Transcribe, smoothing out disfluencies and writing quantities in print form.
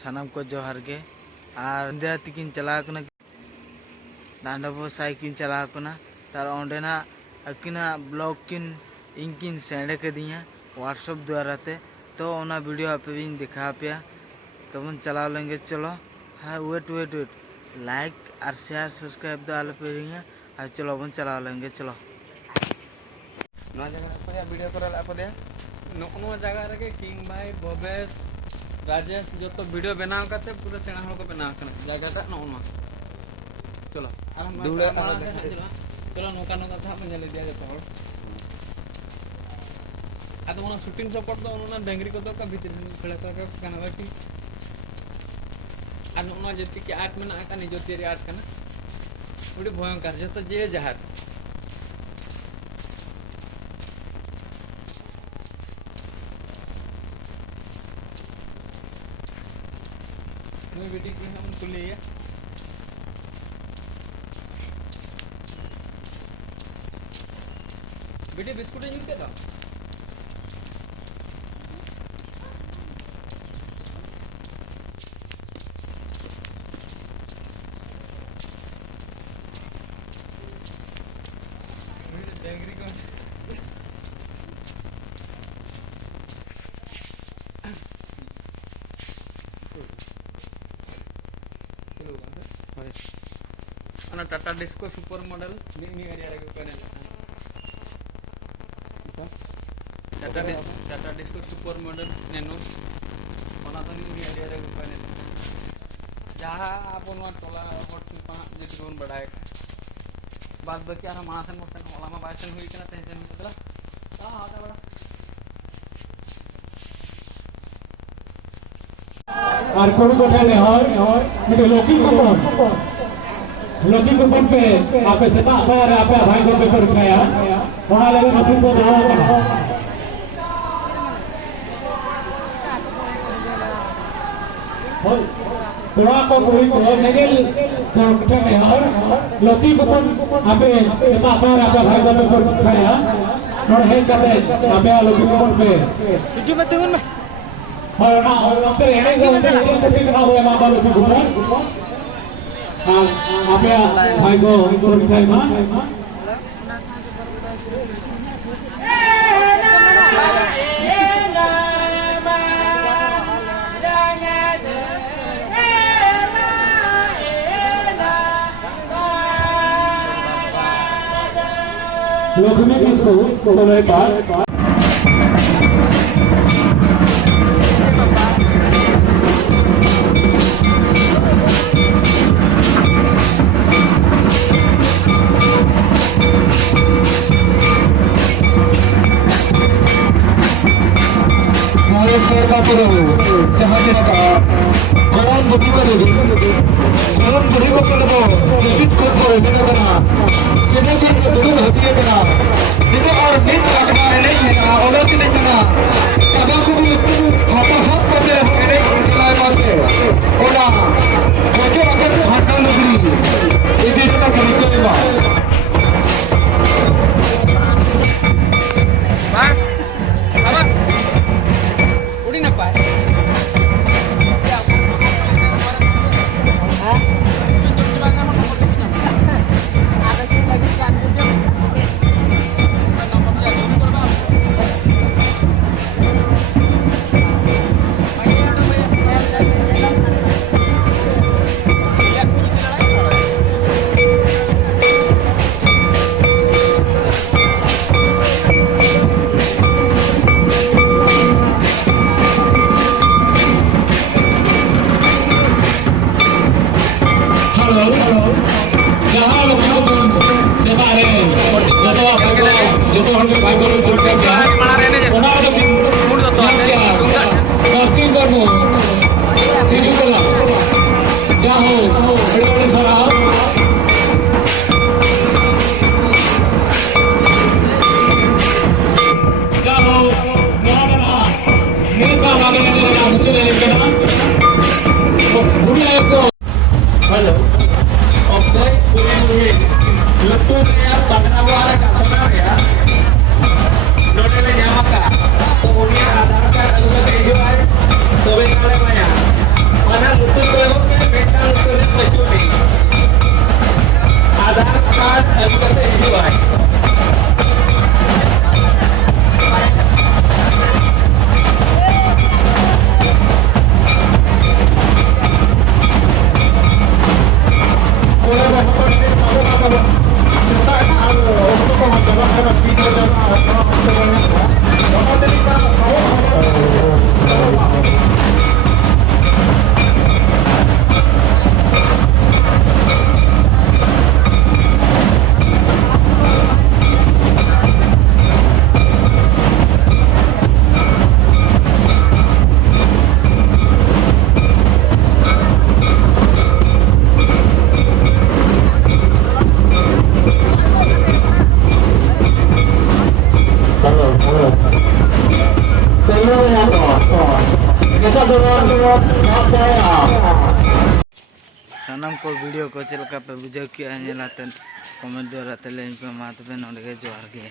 सानाम को जोहार के और इंडिया तिकिन चला कना डांडा साई किन चला कना तार ओंडेना अकिना ब्लॉग किन इनकिन सेंड कदिया व्हाट्सएप द्वारा ते तो ओना वीडियो आपे भी दिखा पे तो बन चला लेंगे। चलो हाँ वेट लाइक और शेयर सब्सक्राइब दो आले पे और चलो बन चला लेंगे। चलो ना जगह पे वीडियो करल आपे नो जगह रे किंग भाई बबेस राजेश जो तो वीडियो बनाव करते पूरा सेना हल को बनाव करना जगह नो चलो और हम चलो नौका था नेल दिया जतो हर आदो मना शूटिंग सपोर्ट दो ना डंगरी को तो का भीतर खड़ा का गाना बाटी আর ওনা যেতে কি আট মেনা আকা নিজ তেরি আট কানা ওটি ভয়ঙ্কর যত যে জাহাজ मुई बेटी की हम खुली है बेटी बिस्कुट यूज के दो डेंगरी को ana Tata Disco super model ini area lagi keren Tata Disco super model nano ona to ini area lagi keren jaha apun wan tola hot pa jadi drone badai बाद बाकी आरा मानसन motion ओला में बासन हुई कना tension मतलब हां आता बड़ा और कोण बैठे और ये लोकी कूपन पे आपे सेता पर आपे भाई को पेपर उठाया ओना लेवे मशीन को दो थोड़ा को कोई तो नेगेल बैठे और लोकी कूपन आपे सेता पर आपे भाई को पेपर उठाया और है कते आपे लोकी कूपन पे तुझे मत उन में और ना पे रहने को भी ना हुआ मां बाप लोकी कूपन आपे भाई को उठाया मां लक्ष्मी किसको चलो एक बार जहाँ गरम बुद्धि को गरम बुद्धि को दूषित कर इन्हें से दुरुग होती है कना इन्हें और बीच रखना है नहीं है ना और के लिए कना कब को भी हाथा सब करते हैं इन्हें खिलाए मारते ओला बच्चों अगर हाथा लुगड़ी ये भी इतना खरीदते हैं बस अब उड़ी ना पाए सानम को वीडियो को चलका पे बुझाव किया कमेंट द्वारा तले पे मा तबे नोडे जोहार गे।